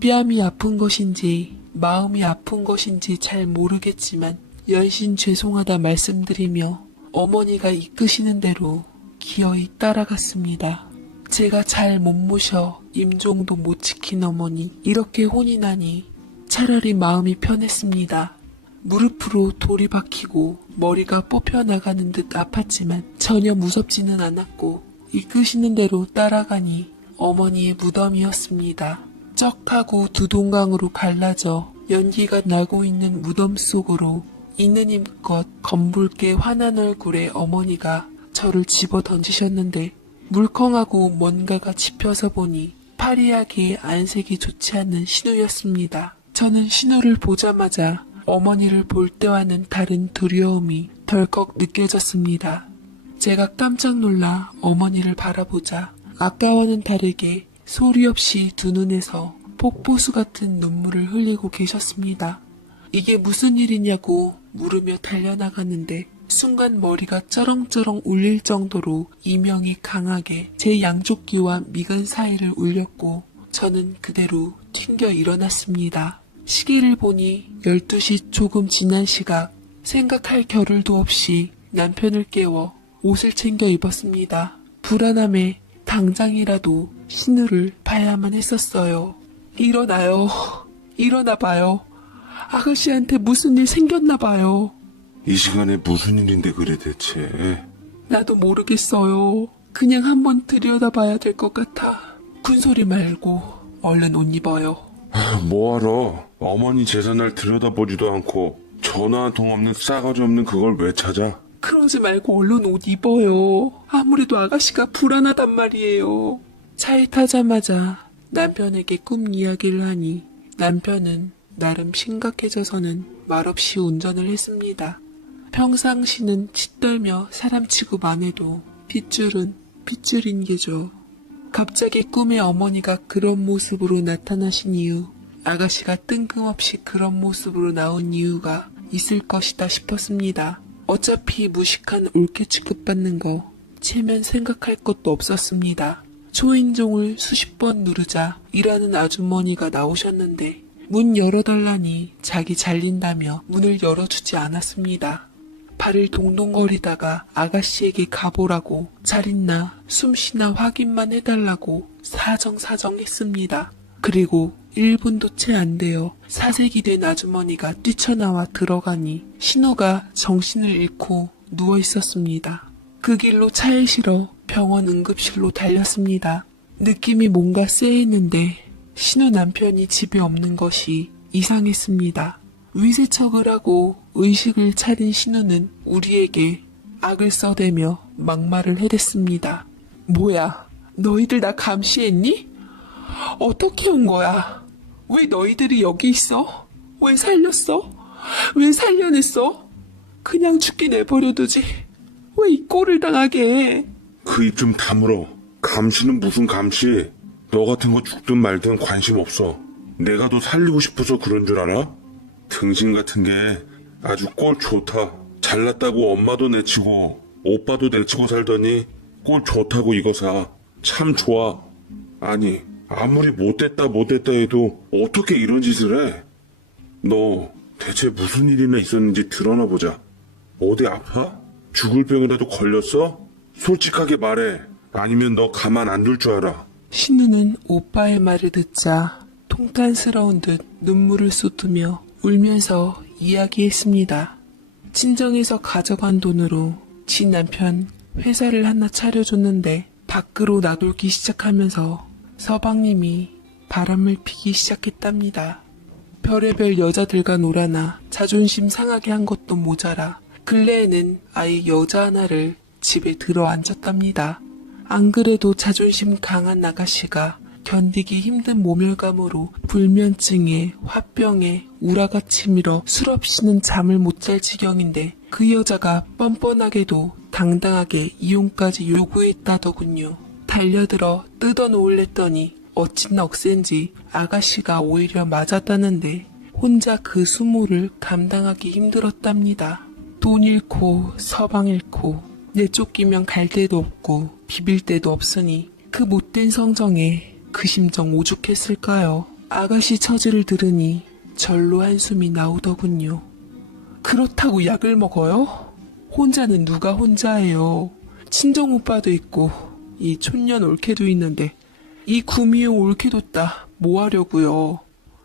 뺨이 아픈 것인지 마음이 아픈 것인지 잘 모르겠지만 연신 죄송하다 말씀드리며 어머니가 이끄시는 대로 기어이 따라갔습니다. 제가 잘 못 모셔 임종도 못 지킨 어머니 이렇게 혼이 나니 차라리 마음이 편했습니다. 무릎으로 돌이 박히고 머리가 뽑혀나가는 듯 아팠지만 전혀 무섭지는 않았고 이끄시는 대로 따라가니 어머니의 무덤이었습니다. 쩍하고 두 동강으로 갈라져 연기가 나고 있는 무덤 속으로 있는 힘껏 검붉게 환한 얼굴의 어머니가 저를 집어 던지셨는데 물컹하고 뭔가가 짚여서 보니 파리하게 안색이 좋지 않는 신우였습니다. 저는 신우를 보자마자 어머니를 볼 때와는 다른 두려움이 덜컥 느껴졌습니다. 제가 깜짝 놀라 어머니를 바라보자 아까와는 다르게 소리 없이 두 눈에서 폭포수 같은 눈물을 흘리고 계셨습니다. 이게 무슨 일이냐고 물으며 달려나가는데 순간 머리가 쩌렁쩌렁 울릴 정도로 이명이 강하게 제 양쪽 귀와 미간 사이를 울렸고 저는 그대로 튕겨 일어났습니다. 시계를 보니 12시 조금 지난 시각 생각할 겨를도 없이 남편을 깨워 옷을 챙겨 입었습니다. 불안함에 당장이라도 신우를 봐야만 했었어요. 일어나요. 일어나봐요. 아가씨한테 무슨 일 생겼나봐요. 이 시간에 무슨 일인데 그래 대체. 나도 모르겠어요. 그냥 한번 들여다봐야 될 것 같아. 군소리 말고 얼른 옷 입어요. 뭐하러 어머니 재산을 들여다보지도 않고 전화 한 통 없는 싸가지 없는 그걸 왜 찾아? 그러지 말고 얼른 옷 입어요. 아무래도 아가씨가 불안하단 말이에요. 차에 타자마자 남편에게 꿈 이야기를 하니 남편은 나름 심각해져서는 말없이 운전을 했습니다. 평상시는 짓떨며 사람 취급 안 해도 핏줄은 핏줄인 게죠. 갑자기 꿈에 어머니가 그런 모습으로 나타나신 이유, 아가씨가 뜬금없이 그런 모습으로 나온 이유가 있을 것이다 싶었습니다. 어차피 무식한 올케 취급받는 거 체면 생각할 것도 없었습니다. 초인종을 수십 번 누르자 일하는 아주머니가 나오셨는데 문 열어달라니 자기 잘린다며 문을 열어주지 않았습니다. 발을 동동거리다가 아가씨에게 가보라고 잘 있나 숨쉬나 확인만 해달라고 사정사정했습니다. 그리고 1분도 채 안 되어 사색이 된 아주머니가 뛰쳐나와 들어가니 신우가 정신을 잃고 누워 있었습니다. 그 길로 차에 실어 병원 응급실로 달렸습니다. 느낌이 뭔가 쎄했는데 신우 남편이 집에 없는 것이 이상했습니다. 위세척을 하고 의식을 차린 신우는 우리에게 악을 써대며 막말을 해댔습니다. 뭐야, 너희들 나 감시했니? 어떻게 온 거야? 왜 너희들이 여기 있어? 왜 살렸어? 왜 살려냈어? 그냥 죽게 내버려두지. 왜 이 꼴을 당하게 해? 그 입 좀 다물어. 감시는 무슨 감시? 너 같은 거 죽든 말든 관심 없어. 내가 너 살리고 싶어서 그런 줄 알아? 등신 같은 게 아주 꼴 좋다. 잘났다고 엄마도 내치고 오빠도 내치고 살더니 꼴 좋다고 이거 사. 참 좋아. 아니 아무리 못됐다 해도 어떻게 이런 짓을 해? 너 대체 무슨 일이나 있었는지 드러나 보자. 어디 아파? 죽을 병이라도 걸렸어? 솔직하게 말해. 아니면 너 가만 안 둘 줄 알아. 신우는 오빠의 말을 듣자 통탄스러운 듯 눈물을 쏟으며 울면서 이야기했습니다. 친정에서 가져간 돈으로 지 남편 회사를 하나 차려줬는데 밖으로 나돌기 시작하면서 서방님이 바람을 피기 시작했답니다. 별의별 여자들과 놀아나 자존심 상하게 한 것도 모자라 근래에는 아예 여자 하나를 집에 들어앉혔답니다. 안 그래도 자존심 강한 아가씨가 견디기 힘든 모멸감으로 불면증에 화병에 우라가 치밀어 술 없이는 잠을 못 잘 지경인데 그 여자가 뻔뻔하게도 당당하게 이혼까지 요구했다더군요. 달려들어 뜯어놓으랬더니 어찌나 억센지 아가씨가 오히려 맞았다는데 혼자 그 수모를 감당하기 힘들었답니다. 돈 잃고 서방 잃고 내쫓기면 갈 데도 없고 비빌 데도 없으니 그 못된 성정에 그 심정 오죽했을까요? 아가씨 처지를 들으니 절로 한숨이 나오더군요. 그렇다고 약을 먹어요? 혼자는 누가 혼자예요. 친정오빠도 있고 이 촌년 올케도 있는데 이 구미호 올케도 따 뭐하려고요.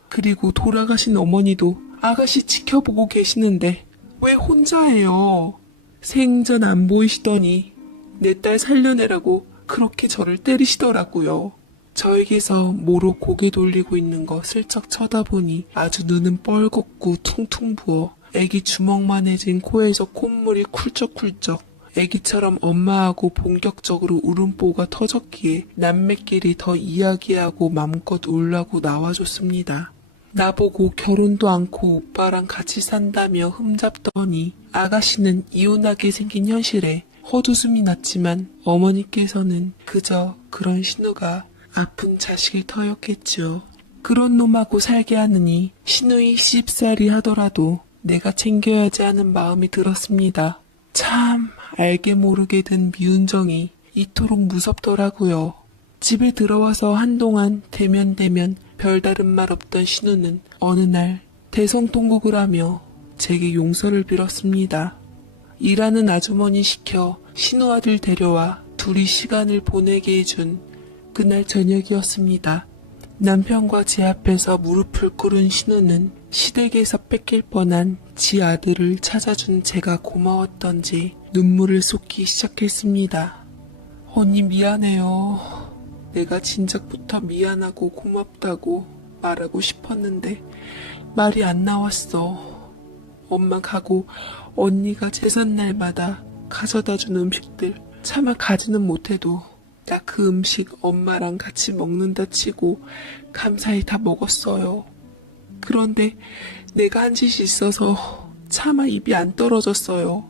그리고 돌아가신 어머니도 아가씨 지켜보고 계시는데 왜 혼자예요. 생전 안 보이시더니 내 딸 살려내라고 그렇게 저를 때리시더라고요. 저에게서 모로 고개 돌리고 있는 거 슬쩍 쳐다보니 아주 눈은 뻘겋고 퉁퉁 부어 애기 주먹만해진 코에서 콧물이 쿨쩍쿨쩍 애기처럼 엄마하고 본격적으로 울음보가 터졌기에 남매끼리 더 이야기하고 맘껏 울라고 나와줬습니다. 나보고 결혼도 않고 오빠랑 같이 산다며 흠잡더니 아가씨는 이혼하게 생긴 현실에 헛웃음이 났지만 어머니께서는 그저 그런 신우가 아픈 자식일 터였겠죠. 그런 놈하고 살게 하느니 신우이 10살이 하더라도 내가 챙겨야지 하는 마음이 들었습니다. 참 알게 모르게 든 미운 정이 이토록 무섭더라고요. 집에 들어와서 한동안 대면대면 별다른 말 없던 신우는 어느 날 대성통곡을 하며 제게 용서를 빌었습니다. 일하는 아주머니 시켜 신우 아들 데려와 둘이 시간을 보내게 해준 그날 저녁이었습니다. 남편과 제 앞에서 무릎을 꿇은 신우는 시댁에서 뺏길 뻔한 지 아들을 찾아준 제가 고마웠던지 눈물을 쏟기 시작했습니다. 언니 미안해요. 내가 진작부터 미안하고 고맙다고 말하고 싶었는데 말이 안 나왔어. 엄마 가고 언니가 제삿날마다 가져다준 음식들 차마 가지는 못해도 나 그 음식 엄마랑 같이 먹는다 치고 감사히 다 먹었어요. 그런데 내가 한 짓이 있어서 차마 입이 안 떨어졌어요.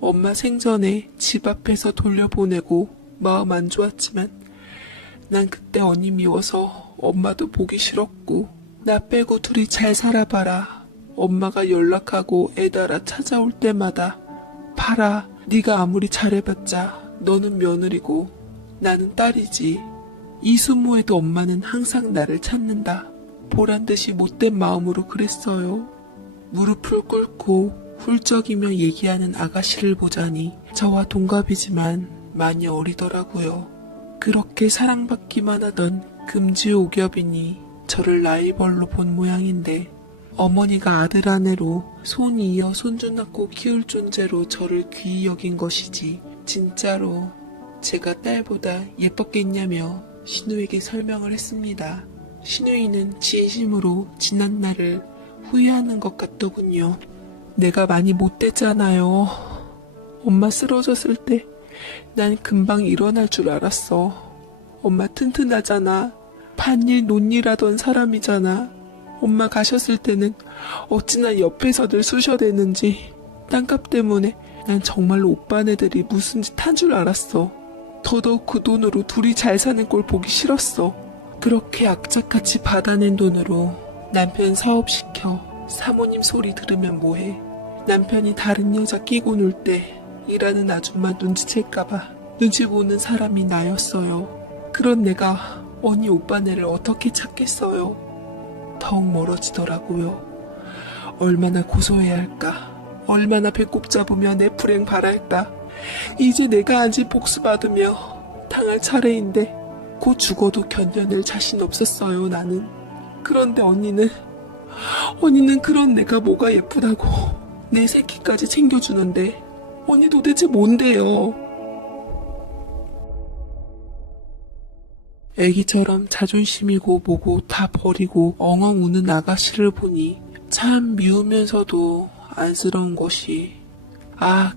엄마 생전에 집 앞에서 돌려보내고 마음 안 좋았지만 난 그때 언니 미워서 엄마도 보기 싫었고 나 빼고 둘이 잘 살아봐라. 엄마가 연락하고 애달아 찾아올 때마다 봐라. 네가 아무리 잘해봤자 너는 며느리고 나는 딸이지. 이수모에도 엄마는 항상 나를 찾는다. 보란듯이 못된 마음으로 그랬어요. 무릎을 꿇고 훌쩍이며 얘기하는 아가씨를 보자니 저와 동갑이지만 많이 어리더라고요. 그렇게 사랑받기만 하던 금지옥엽이니 저를 라이벌로 본 모양인데 어머니가 아들 아내로 손이 이어 손주 낳고 키울 존재로 저를 귀히 여긴 것이지 진짜로 제가 딸보다 예뻤겠냐며 신우에게 설명을 했습니다. 신우이는 진심으로 지난 날을 후회하는 것 같더군요. 내가 많이 못됐잖아요. 엄마 쓰러졌을 때 난 금방 일어날 줄 알았어. 엄마 튼튼하잖아. 반일 논일 하던 사람이잖아. 엄마 가셨을 때는 어찌나 옆에서 늘 쑤셔대는지 땅값 때문에 난 정말로 오빠네들이 무슨 짓 한 줄 알았어. 더더욱 그 돈으로 둘이 잘 사는 꼴 보기 싫었어. 그렇게 악착같이 받아낸 돈으로 남편 사업시켜 사모님 소리 들으면 뭐해. 남편이 다른 여자 끼고 놀 때 일하는 아줌마 눈치챌까봐 눈치 보는 사람이 나였어요. 그런 내가 언니 오빠네를 어떻게 찾겠어요. 더욱 멀어지더라고요. 얼마나 고소해야 할까. 얼마나 배꼽 잡으며 내 불행 바랄까. 이제 내가 한 짓 복수받으며 당할 차례인데 곧 죽어도 견뎌낼 자신 없었어요. 나는. 그런데 언니는 그런 내가 뭐가 예쁘다고 내 새끼까지 챙겨주는데 언니 도대체 뭔데요. 애기처럼 자존심이고 뭐고 다 버리고 엉엉 우는 아가씨를 보니 참 미우면서도 안쓰러운 것이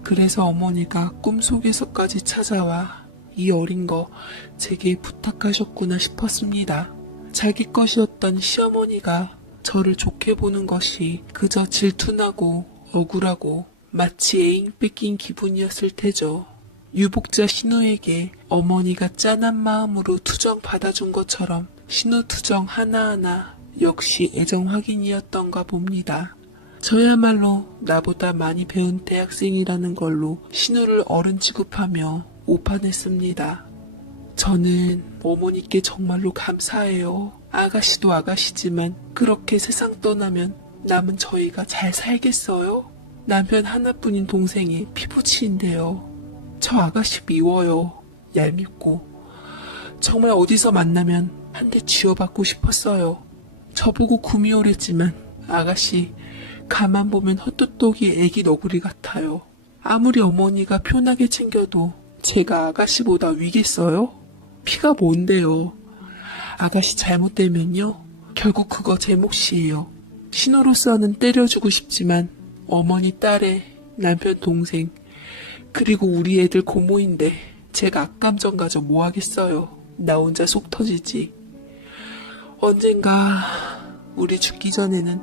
그래서 어머니가 꿈속에서까지 찾아와 이 어린 거 제게 부탁하셨구나 싶었습니다. 자기 것이었던 시어머니가 저를 좋게 보는 것이 그저 질투나고 억울하고 마치 애인 뺏긴 기분이었을 테죠. 유복자 신우에게 어머니가 짠한 마음으로 투정 받아준 것처럼 신우 투정 하나하나 역시 애정 확인이었던가 봅니다. 저야말로 나보다 많이 배운 대학생이라는 걸로 신우를 어른 취급하며 오판했습니다. 저는 어머니께 정말로 감사해요. 아가씨도 아가씨지만 그렇게 세상 떠나면 남은 저희가 잘 살겠어요? 남편 하나뿐인 동생이 피부치인데요. 저 아가씨 미워요. 얄밉고 정말 어디서 만나면 한 대 쥐어받고 싶었어요. 저보고 구미호랬지만 아가씨 가만 보면 헛똑똑이 애기 너구리 같아요. 아무리 어머니가 편하게 챙겨도 제가 아가씨보다 위겠어요? 피가 뭔데요? 아가씨 잘못되면요 결국 그거 제 몫이에요. 신호로서는 때려주고 싶지만 어머니 딸에 남편 동생 그리고 우리 애들 고모인데 제가 악감정 가져 뭐 하겠어요. 나 혼자 속 터지지. 언젠가 우리 죽기 전에는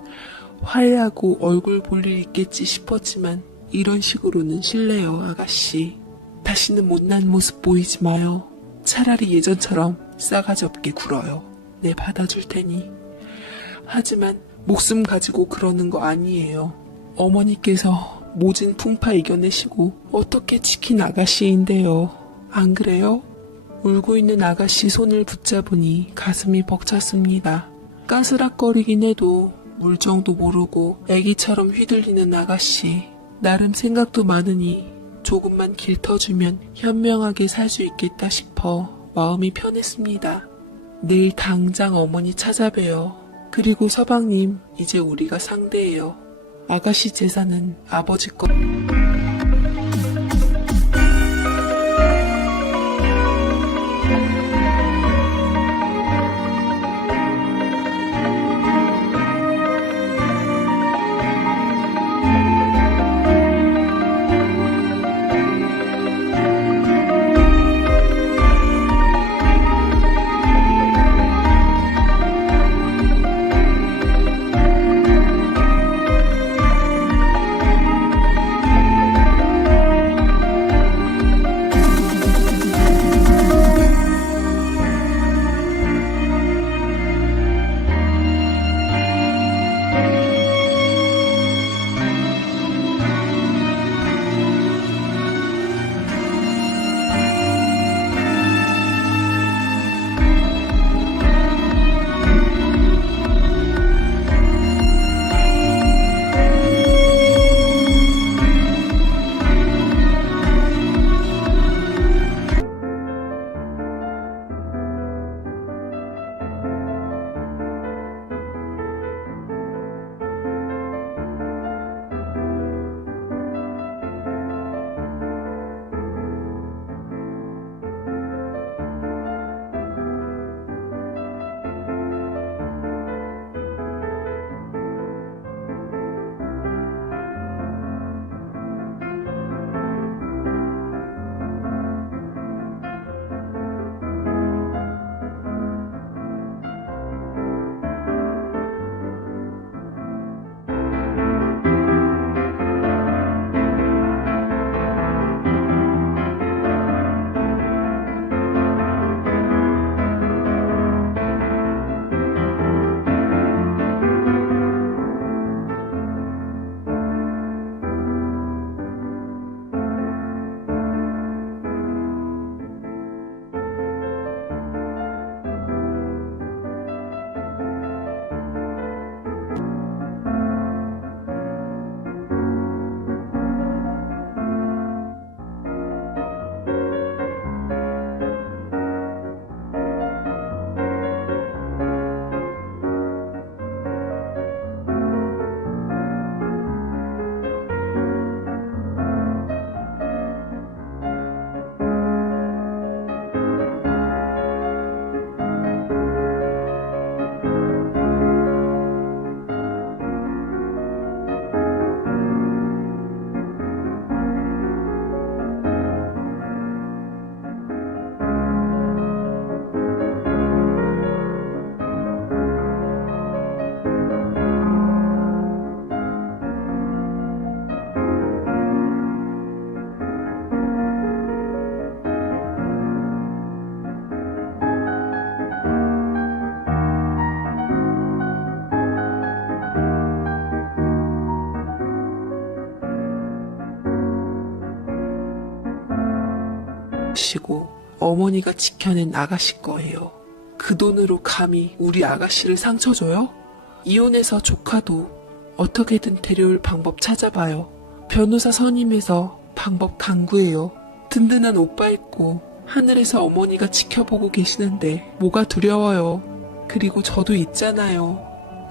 화해하고 얼굴 볼 일 있겠지 싶었지만 이런 식으로는 싫네요, 아가씨. 다시는 못난 모습 보이지 마요. 차라리 예전처럼 싸가지 없게 굴어요. 내 받아줄 테니. 하지만 목숨 가지고 그러는 거 아니에요. 어머니께서 모진 풍파 이겨내시고 어떻게 지킨 아가씨인데요. 안 그래요? 울고 있는 아가씨 손을 붙잡으니 가슴이 벅찼습니다. 까스락거리긴 해도 물정도 모르고 애기처럼 휘둘리는 아가씨. 나름 생각도 많으니 조금만 길 터주면 현명하게 살 수 있겠다 싶어 마음이 편했습니다. 내일 당장 어머니 찾아봬요. 그리고 서방님, 이제 우리가 상대예요. 아가씨 재산은 아버지 거. 시고 어머니가 지켜낸 아가씨 거예요. 그 돈으로 감히 우리 아가씨를 상처 줘요? 이혼해서 조카도 어떻게든 데려올 방법 찾아봐요. 변호사 선임해서 방법 강구해요. 든든한 오빠 있고 하늘에서 어머니가 지켜보고 계시는데 뭐가 두려워요. 그리고 저도 있잖아요.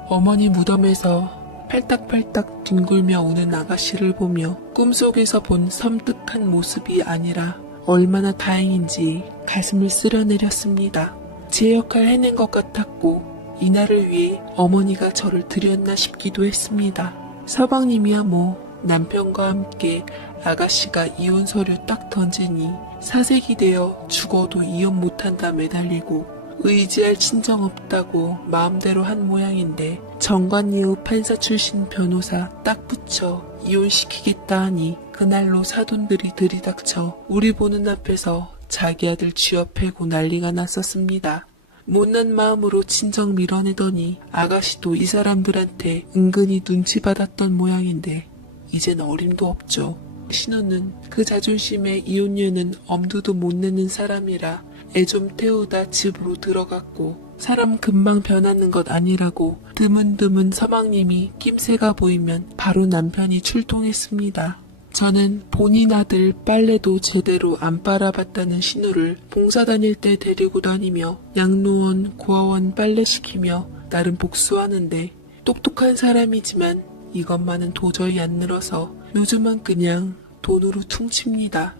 어머니 무덤에서 팔딱팔딱 뒹굴며 우는 아가씨를 보며 꿈속에서 본 섬뜩한 모습이 아니라 얼마나 다행인지 가슴을 쓸어내렸습니다. 제 역할 해낸 것 같았고 이날을 위해 어머니가 저를 들였나 싶기도 했습니다. 서방님이야 뭐 남편과 함께 아가씨가 이혼 서류 딱 던지니 사색이 되어 죽어도 이혼 못한다 매달리고 의지할 친정 없다고 마음대로 한 모양인데 정관예우 판사 출신 변호사 딱 붙여 이혼시키겠다 하니 그날로 사돈들이 들이닥쳐 우리 보는 앞에서 자기 아들 쥐어 패고 난리가 났었습니다. 못난 마음으로 친정 밀어내더니 아가씨도 이 사람들한테 은근히 눈치 받았던 모양인데 이젠 어림도 없죠. 신우는 그 자존심에 이혼녀는 엄두도 못 내는 사람이라 애 좀 태우다 집으로 들어갔고 사람 금방 변하는 것 아니라고 드문드문 서방님이 낌새가 보이면 바로 남편이 출동했습니다. 저는 본인 아들 빨래도 제대로 안 빨아봤다는 신우를 봉사 다닐 때 데리고 다니며 양로원, 고아원 빨래시키며 나름 복수하는데 똑똑한 사람이지만 이것만은 도저히 안 늘어서 요즘은 그냥 돈으로 퉁칩니다.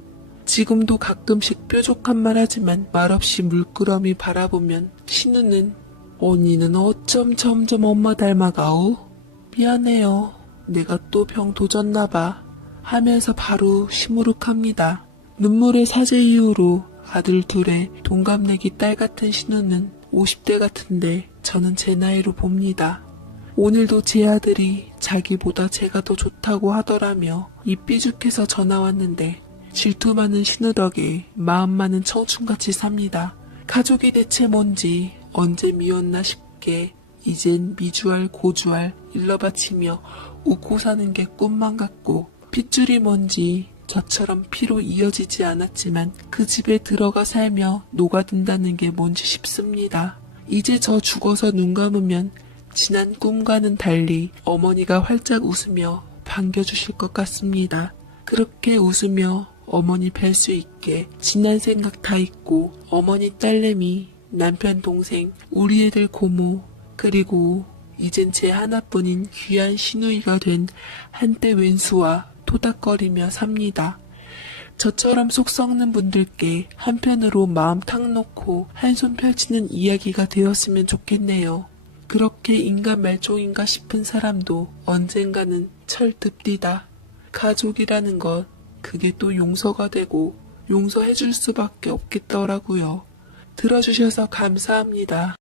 지금도 가끔씩 뾰족한 말 하지만 말없이 물끄러미 바라보면 신우는 언니는 어쩜 점점 엄마 닮아가오? 미안해요. 내가 또 병 도졌나봐. 하면서 바로 시무룩합니다. 눈물의 사제 이후로 아들 둘에 동갑내기 딸 같은 신우는 50대 같은데 저는 제 나이로 봅니다. 오늘도 제 아들이 자기보다 제가 더 좋다고 하더라며 입 삐죽해서 전화 왔는데 질투 많은 신우 덕에 마음 많은 청춘같이 삽니다. 가족이 대체 뭔지 언제 미웠나 싶게 이젠 미주알 고주알 일러바치며 웃고 사는 게 꿈만 같고 핏줄이 뭔지 저처럼 피로 이어지지 않았지만 그 집에 들어가 살며 녹아든다는 게 뭔지 싶습니다. 이제 저 죽어서 눈 감으면 지난 꿈과는 달리 어머니가 활짝 웃으며 반겨주실 것 같습니다. 그렇게 웃으며 어머니 뵐 수 있게 지난 생각 다 잊고 어머니 딸내미, 남편 동생, 우리 애들 고모, 그리고 이젠 제 하나뿐인 귀한 시누이가 된 한때 왼수와 토닥거리며 삽니다. 저처럼 속 썩는 분들께 한편으로 마음 탁 놓고 한손 펼치는 이야기가 되었으면 좋겠네요. 그렇게 인간 말종인가 싶은 사람도 언젠가는 철듭디다. 가족이라는 것, 그게 또 용서가 되고 용서해줄 수밖에 없겠더라고요. 들어주셔서 감사합니다.